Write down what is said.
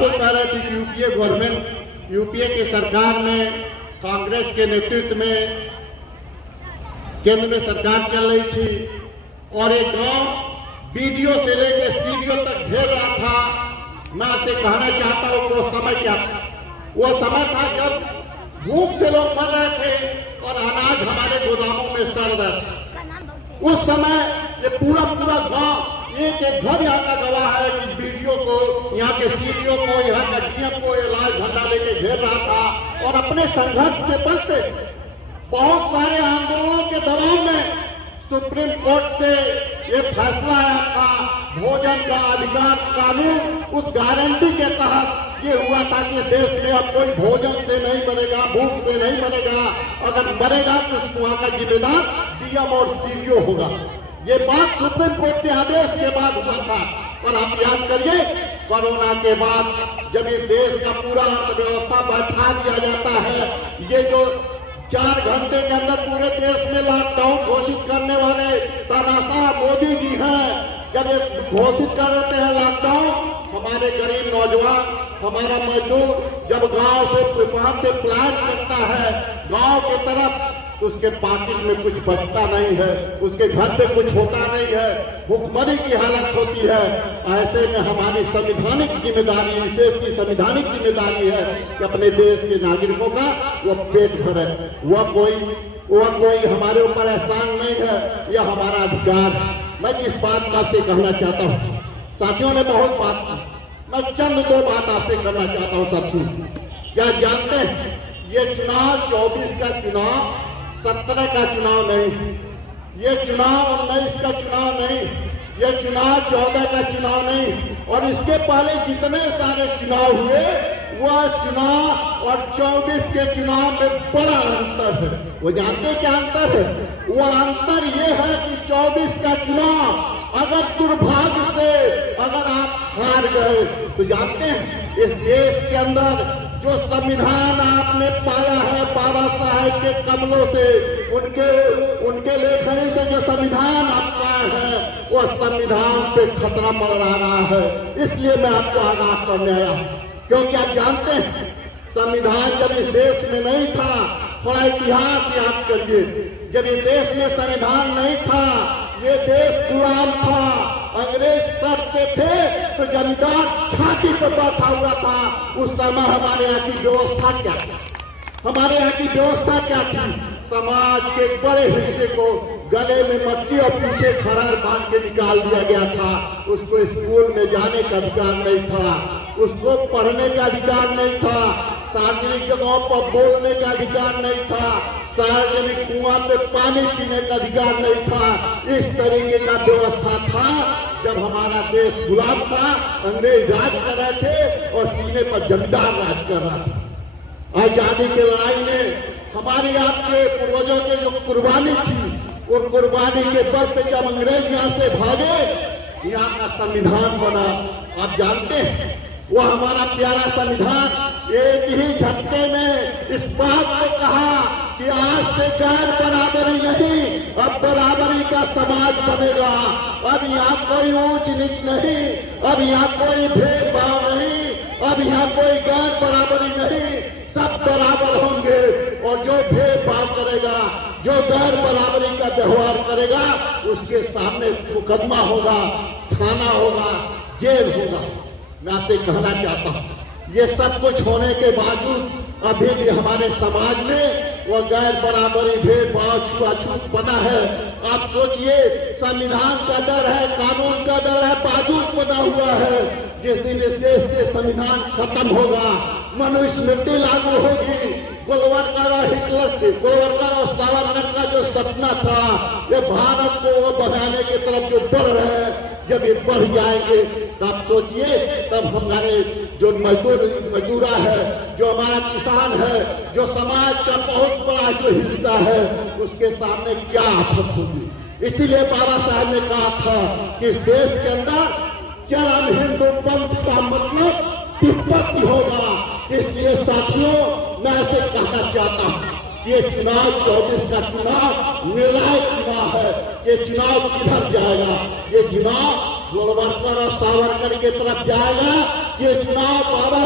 वो कह रहे थे कि यूपीए गवर्नमेंट, यूपीए की सरकार में, कांग्रेस के नेतृत्व में केंद्र में सरकार चल रही थी और एक गांव बीडीओ से लेकर सीडीओ तक घेर रहा था। मैं आपसे कहना चाहता हूं वो समय क्या था? वो समय था जब भूख से लोग मर रहे थे और अनाज हमारे गोदामों में सड़ रहा था। उस समय ये पूरा गांव, एक घर यहाँ का गवाह है कि बीडीओ को, यहाँ के सीडीओ को, यहाँ का डीएम को ये लाल झंडा लेके घेर रहा था और अपने संघर्ष के बल पे बहुत सारे आंदोलनों के दबाव में सुप्रीम कोर्ट से ये फैसला आया था। भोजन का अधिकार कानून, उस गारंटी के तहत ये हुआ था कि देश में अब कोई भोजन से नहीं मरेगा, भूख से नहीं मरेगा। अगर मरेगा तो वहां का जिम्मेदार डीएम और सीडीओ होगा। ये बात सुप्रीम कोर्ट के आदेश के बाद हुआ था। और आप याद करिए, कोरोना के बाद जब ये देश का पूरा अर्थव्यवस्था बैठा दिया जाता है, ये जो 4 घंटे के अंदर पूरे देश में लॉकडाउन घोषित करने वाले तानाशाह मोदी जी हैं। जब ये घोषित कर देते हैं लॉकडाउन, हमारे गरीब नौजवान, हमारा मजदूर जब गांव से प्लान करता है गांव की तरफ, तो उसके पॉकेट में कुछ बचता नहीं है, उसके घर पे कुछ होता नहीं है, भूखमरी की हालत होती है। ऐसे में हमारी संवैधानिक जिम्मेदारी, इस देश की संवैधानिक जिम्मेदारी है कि अपने देश के नागरिकों का वो पेट भरे। वह कोई हमारे ऊपर एहसान नहीं है, यह हमारा अधिकार है। मैं जिस बात का आपसे कहना चाहता हूँ, साथियों ने बहुत बात की, मैं चंद 2 बात आपसे करना चाहता हूँ। साथियों, क्या जानते हैं, ये चुनाव 24 का चुनाव 17 का चुनाव नहीं, ये चुनाव 19 का चुनाव नहीं, ये चुनाव 14 का चुनाव नहीं, और इसके पहले जितने सारे चुनाव हुए वह चुनाव और 24 के चुनाव में बड़ा अंतर है। वो जानते क्या अंतर है? वो अंतर ये है कि 24 का चुनाव अगर दुर्भाग्य से अगर आप हार गए तो जानते हैं इस देश के अंदर जो संविधान आपने पाया है बाबा साहेब के कमलों से, उनके लेखनी से जो संविधान आप पाए हैं, वो संविधान पे खतरा मंडरा रहा है। इसलिए मैं आपको आगाह करने आया हूं, क्योंकि आप जानते हैं संविधान जब इस देश में नहीं था, थोड़ा इतिहास याद करिए, जब इस देश में संविधान नहीं था, ये देश गुलाम था, अंग्रेज सर पे थे तो जमींदार छाती पर बैठा हुआ था। उस समय हमारे यहाँ की व्यवस्था क्या थी? हमारे यहाँ की व्यवस्था क्या थी? समाज के बड़े हिस्से को गले में मटकी और पीछे खरार बांध के निकाल दिया गया था। उसको स्कूल में जाने का अधिकार नहीं था, उसको पढ़ने का अधिकार नहीं था, सार्वजनिक जगहों पर बोलने का अधिकार नहीं था, सार्वजनिक कुआं पे पानी पीने का अधिकार नहीं था। इस तरीके का व्यवस्था था जब हमारा देश गुलाम था, अंग्रेज राज कर रहे थे और सीने पर जमींदार राज कर रहा था। आजादी की लड़ाई में हमारे आपके पूर्वजों की जो कुर्बानी थी, और कुर्बानी के बल पे जब अंग्रेज यहाँ से भागे, यहाँ का संविधान बना। आप जानते हैं वो हमारा प्यारा संविधान एक ही झटके में इस बात को कहा कि आज से गैर बराबरी नहीं, अब बराबरी का समाज बनेगा। अब यहाँ कोई ऊंच नीच नहीं, अब यहाँ कोई भेदभाव नहीं, अब यहाँ कोई गैर बराबरी नहीं, सब बराबर होंगे। और जो भेदभाव करेगा, जो गैर बराबरी का व्यवहार करेगा, उसके सामने मुकदमा होगा, थाना होगा, जेल होगा। मैं आपसे कहना चाहता हूँ, ये सब कुछ होने के बावजूद अभी भी हमारे समाज में वो गैर बराबरी, भेदभाव, छुआछूत बना है। आप सोचिए, संविधान का डर है, कानून का डर है, बावजूद बना हुआ है। जिस दिन इस देश से संविधान खत्म होगा, मनुस्मृति लागू होगी, गोलवरकर और सावरकर का जो सपना था, ये भारत को वो बनाने की तरफ जो बढ़ रहे हैं, जब ये बढ़ जाएंगे तब सोचिए, तब हमारे जो मजदूरा है, जो हमारा किसान है, जो समाज का बहुत बड़ा जो हिस्सा है, उसके सामने क्या आफत होगी। इसीलिए बाबा साहब ने कहा था कि इस देश के अंदर चरम हिंदू पंथ का मतलब विपत्ति होगा। इसलिए साथियों, मैं ऐसे कहना चाहता हूँ, ये चुनाव 24 का चुनाव निर्णायक चुनाव है। ये चुनाव किधर जाएगा? ये चुनाव गोलवरकर और सावरकर की तरफ जाएगा ये चुनाव पावर